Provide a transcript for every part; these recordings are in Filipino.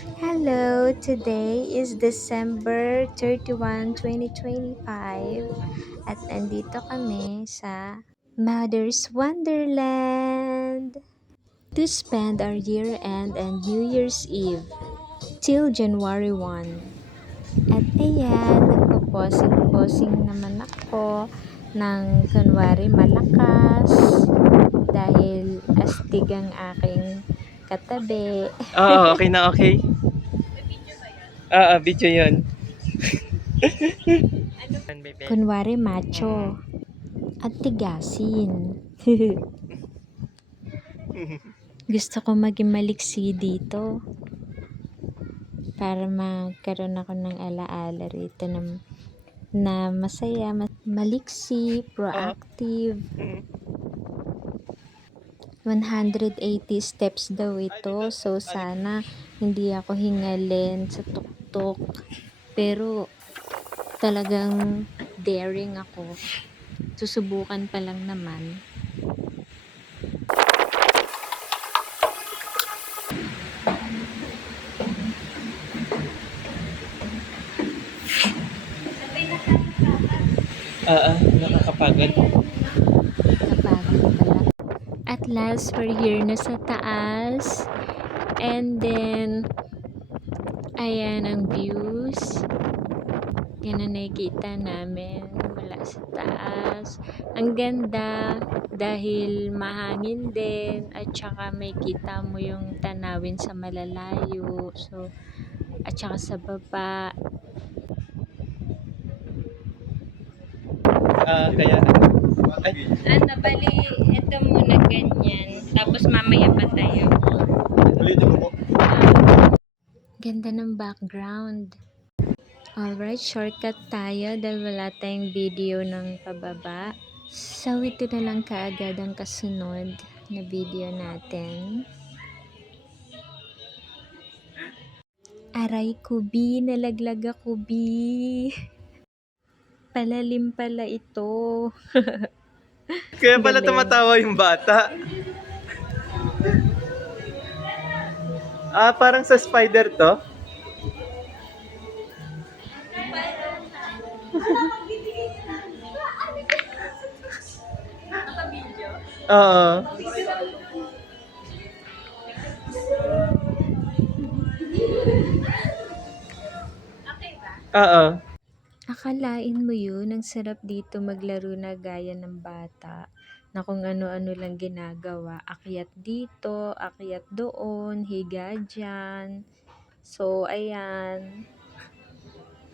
Hello, today is December 31, 2025 at nandito kami sa Mother's Wonderland to spend our year-end and New Year's Eve till January 1. At ayan, nagpo-posing naman ako ng kunwari malakas dahil astig ang aking katabi. Oo, okay na okay. Video yun. Kunwari macho at tigasin. Gusto ko maging maliksi dito para magkaroon ako ng alaala rito na masaya, maliksi, proactive. 180 steps daw ito, so sana hindi ako hingalin sa tuktok. Pero talagang daring ako. Susubukan pa lang naman. Nakakapagod. Kapagod pala. At last, we're here na sa taas. And then, ayan ang views. Yan ang nakikita namin mula sa taas. Ang ganda dahil mahangin din at saka may kita mo yung tanawin sa malalayo. So, at saka sa baba. Kaya Bali, ito muna ganyan. Tapos mamaya pa tayo. Ganda ng background. Alright, shortcut tayo dahil wala tayong video ng pababa. So, ito na lang kaagad ang kasunod na video natin. Aray ko, Bi, nalaglag ako, Bi. Palalim pala ito. Kaya pala Galing. tumatawa yung bata. Parang sa spider to. Oo. Oo. Akalain mo yun, ang sarap dito maglaro na gaya ng bata na kung ano-ano lang ginagawa. Akyat dito, akyat doon, higa dyan. So, ayan.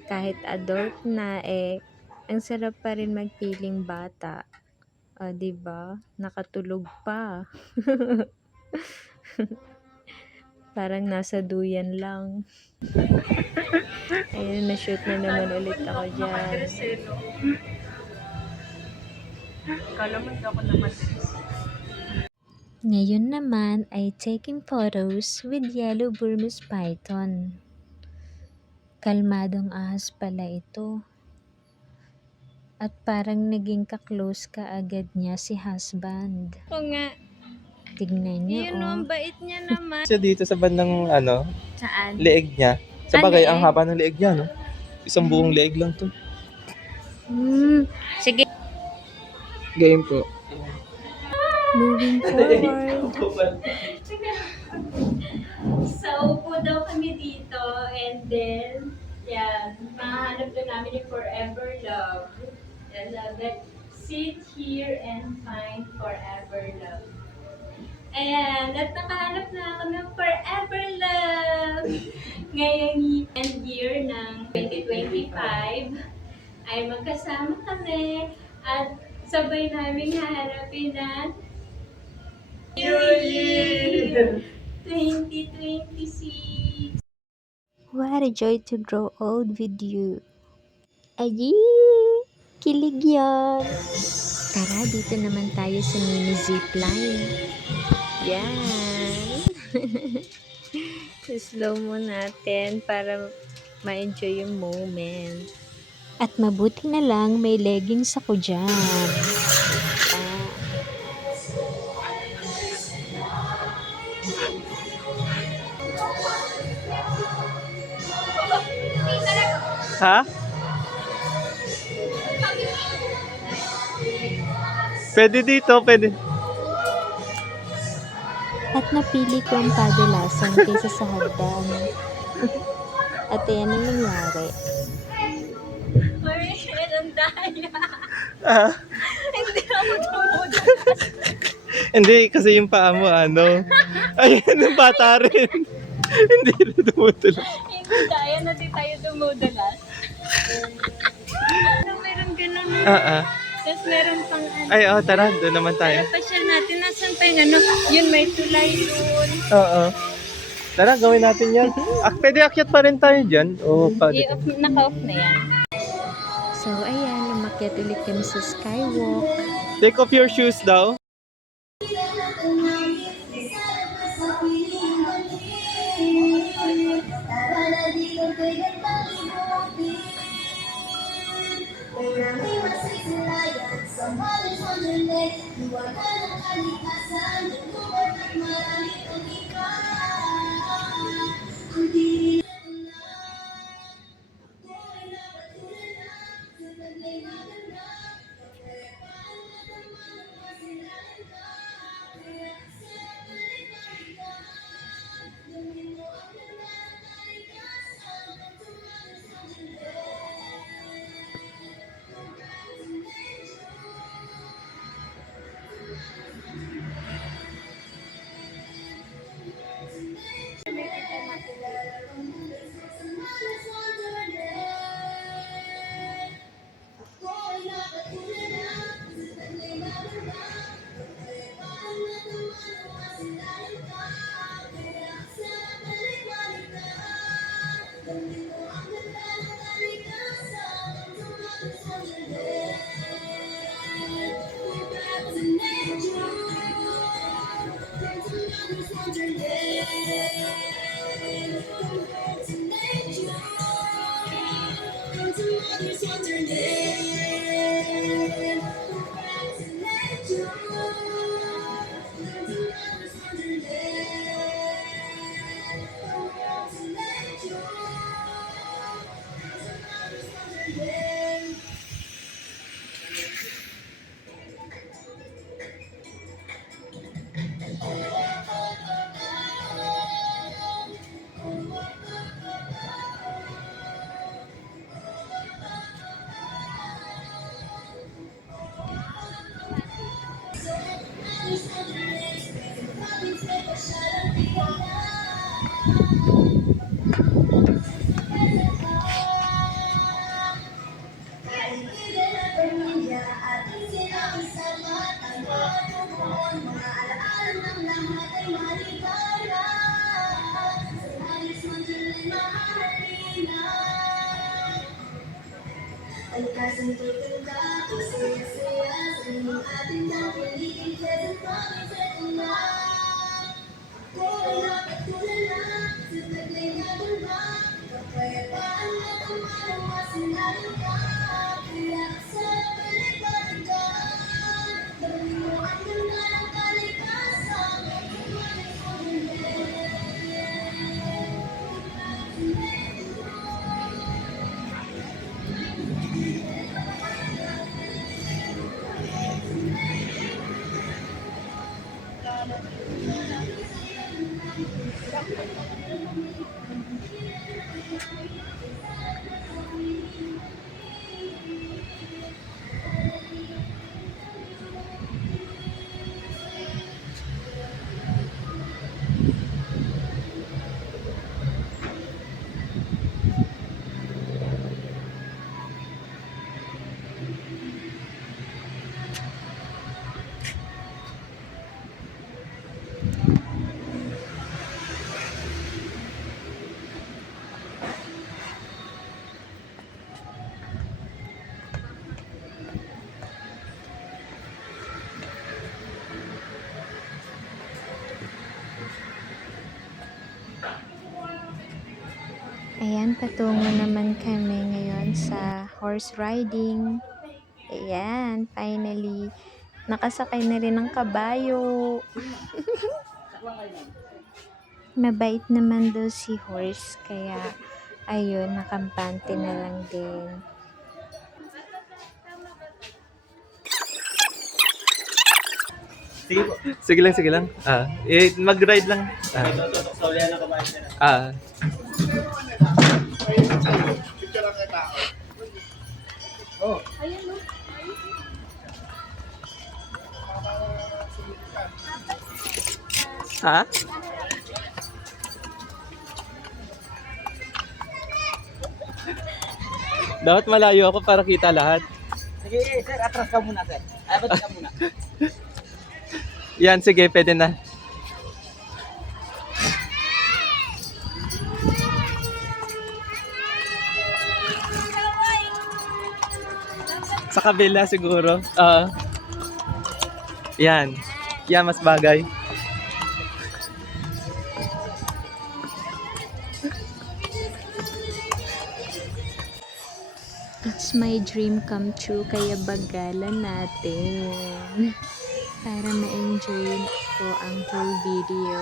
Kahit adult na, ang sarap pa rin magpiling bata. Diba? Nakatulog pa. Parang nasa duyan lang. Ayun, na-shoot na naman ulit ako dyan. Kala mo hindi ako nakadress. Ngayon naman ay taking photos with yellow Burmese python. Kalmadong ahas pala ito. At parang naging ka-close ka agad niya si husband. Oo nga. Tignan niyo, Ang bait niya naman. Siya dito sa bandang Saan? leeg niya. Sa bagay, ang leeg? haba ng leeg niya, no? Isang buong leeg lang to. Sige. Game po. Moving forward. So, upo daw kami dito and then, yan, mahanap na namin yung forever love. And let's sit here and find forever love. Ayan, at nakahanap na ako ng forever love. Ngayong end year ng 2025 ay magkasama kami at sabay namin haharapin ang New Year 2026. What a joy to grow old with you. Ayi! Kilig yan! Tara, dito naman tayo sa mini zipline. Yan! Slow mo natin para ma-enjoy yung moment. At mabuti na lang may leggings ako dyan. Ha? Pwede dito, pwede. At napili ko ang padulasan kaysa sa hagdan. At ayan ang nangyari. Mami, meron daya. Ah, Hindi ako tumudo. hindi, kasi yung paa mo, ano. Ayun, yung bata rin. Hindi na dumutulog. Hindi daya na di tayo dumudulas. Ano, meron ganun. Ah. Tapos meron pang ano. Ay, oh, tara, doon naman tayo. Pero pa siya natin. Nasaan pa yung ano? Yun, may tulay dun. Oo. Tara, gawin natin yan. Pwede akyat pa rin tayo dyan. O, I-off, naka-off na yan. So, ayan, umakyat ulit kami sa skywalk. Take off your shoes daw. Ayan, patungo naman kami ngayon sa horse riding. Ayan, finally, nakasakay na rin ng kabayo. Mabait naman daw si horse, kaya Ayun, nakampante na lang din. Sige po. Sige lang. Mag-ride lang. Ah. Ha? Dapat malayo ako para kita lahat. Sige, sir, atras ka muna, sir. Ay, ba't ka muna? Yan, sige, pwede na. Sa kabila siguro. Yan. Yan, mas bagay. It's my dream come true, kaya bagalan natin. Para ma-enjoy ko ang whole video.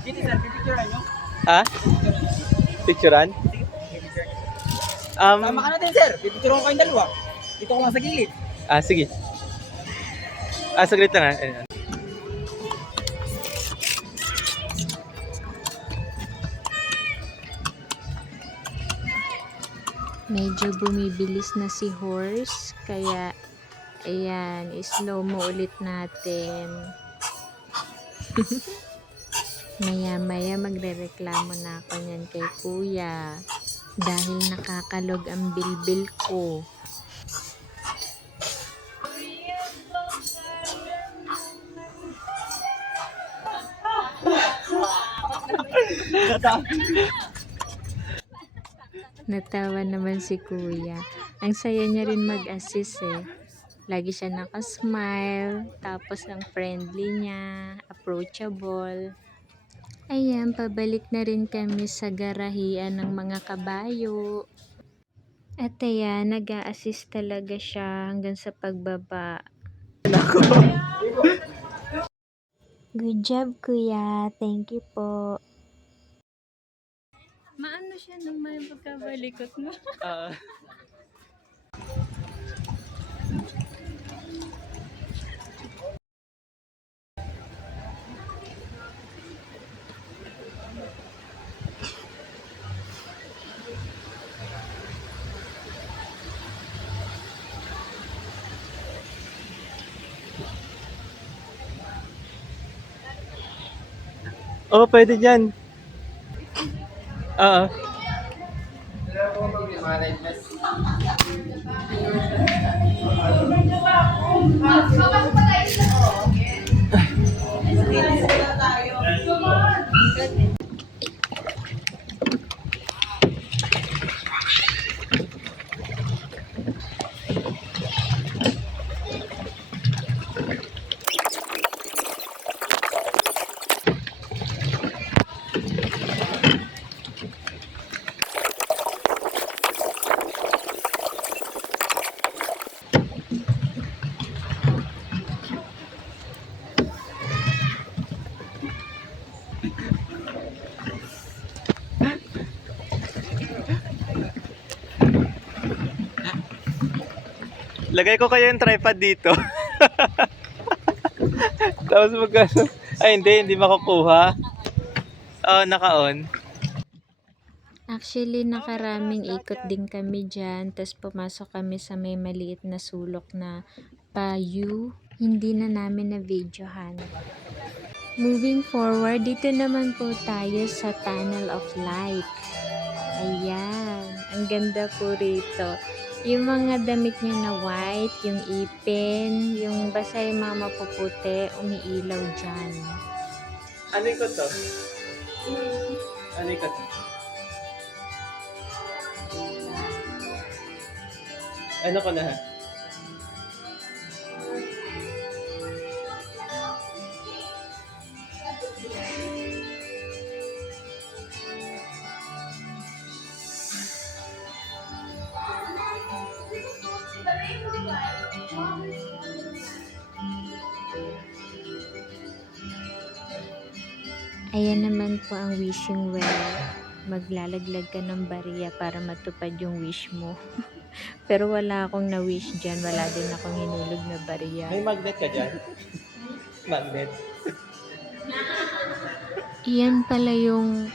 Dito, sir, pipicturean nyo. Ha? Picturean? Tama ka na din, sir. Pipicturean ko kayong dalawa. Dito ko lang sa gilid. Sige. Saglit lang ha. Ayan. Medyo bumibilis na si horse, kaya ayan, slow mo ulit natin. Maya-maya magrereklamo na ako niyan kay kuya dahil nakakalog ang bilbil ko. Natawa naman si kuya. Ang saya niya rin mag-assist eh. Lagi siya nakasmile, tapos ang friendly niya, approachable. Ayan, pabalik na rin kami sa garahian ng mga kabayo. At ayan, nag-a-assist talaga siya hanggang sa pagbaba. Good job, kuya. Thank you po. Maano siya nung may pagkabalikot mo? Oh, pwede dyan. Oo. Lagay ko kayo yung tripod dito. Tapos magkano? Ay, hindi makukuha. Naka-on. Actually, nakaraming ikot din kami dyan. Tapos pumasok kami sa may maliit na sulok na payu. Hindi na namin na-videohan. Moving forward, dito naman po tayo sa Tunnel of Light. Ayan, ang ganda po rito. Yung mga damit niya na white, yung ipin, yung basta yung mga mapuputi, umiilaw dyan. Ano ko to? Ano ko to? Ano ko na ha? Ayan naman po ang wishing well. Maglalaglag ka ng bariya para matupad yung wish mo. Pero wala akong na-wish dyan. Wala din akong hinulog na bariya. May magnet ka dyan? Magnet. Iyan pala yung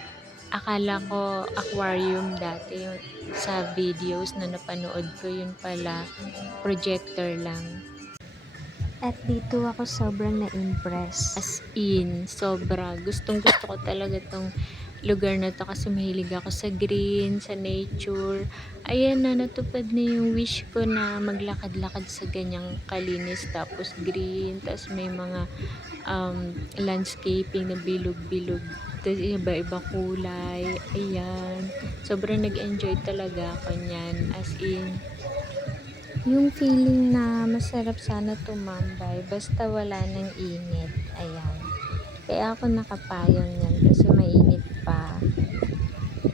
akala ko aquarium dati yung sa videos na napanood ko, yun pala projector lang. At dito ako sobrang na-impress. As in, sobra. Gustong gusto ko talaga tong lugar na to kasi mahilig ako sa green, sa nature. Ayan na, natupad na yung wish ko na maglakad-lakad sa ganyang kalinis tapos green, tapos may mga landscaping na bilog-bilog. Tapos iba-iba kulay. Ayan. Sobrang nag-enjoy talaga ako niyan. As in, yung feeling na masarap sana tumambay basta wala ng init. Ayan. Kaya ako nakapayong yan kasi mainit pa.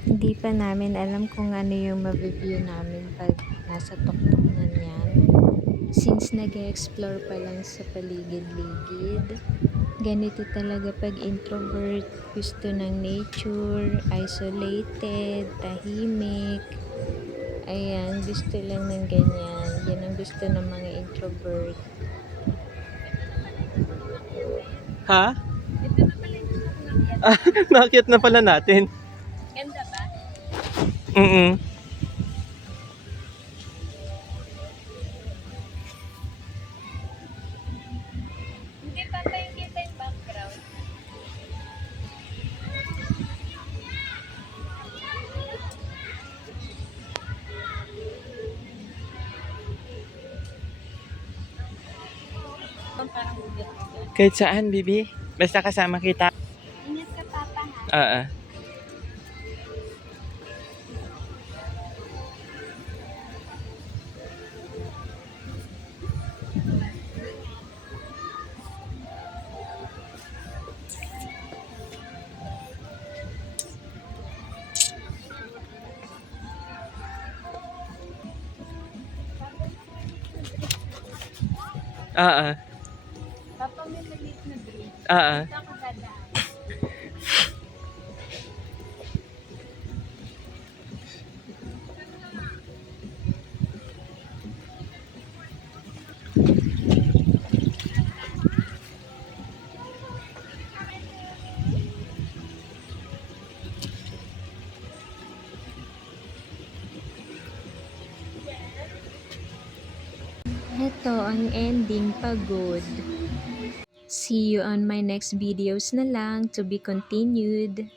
Hindi pa namin alam kung ano yung mabibview namin pag nasa tuktok na yan. Since nag-explore pa lang sa paligid-ligid, ganito talaga pag introvert, gusto ng nature, isolated, tahimik. Ayan, gusto lang ng ganyan. Yan ang gusto ng mga introvert. Ha? Ito na pala yung nakakit. Nakakit na pala natin. Ganda ba? Mm. Hindi pa yung kita yung background. Parang ugat. Kahit saan, Bibi? Basta kasama kita. Ingat ka, Papa, ha? Oo. Oo. Papa, may maliit na bridge. Oo. Ito ako dadaan. Ito ang ending, pagod. See you on my next videos na lang, to be continued.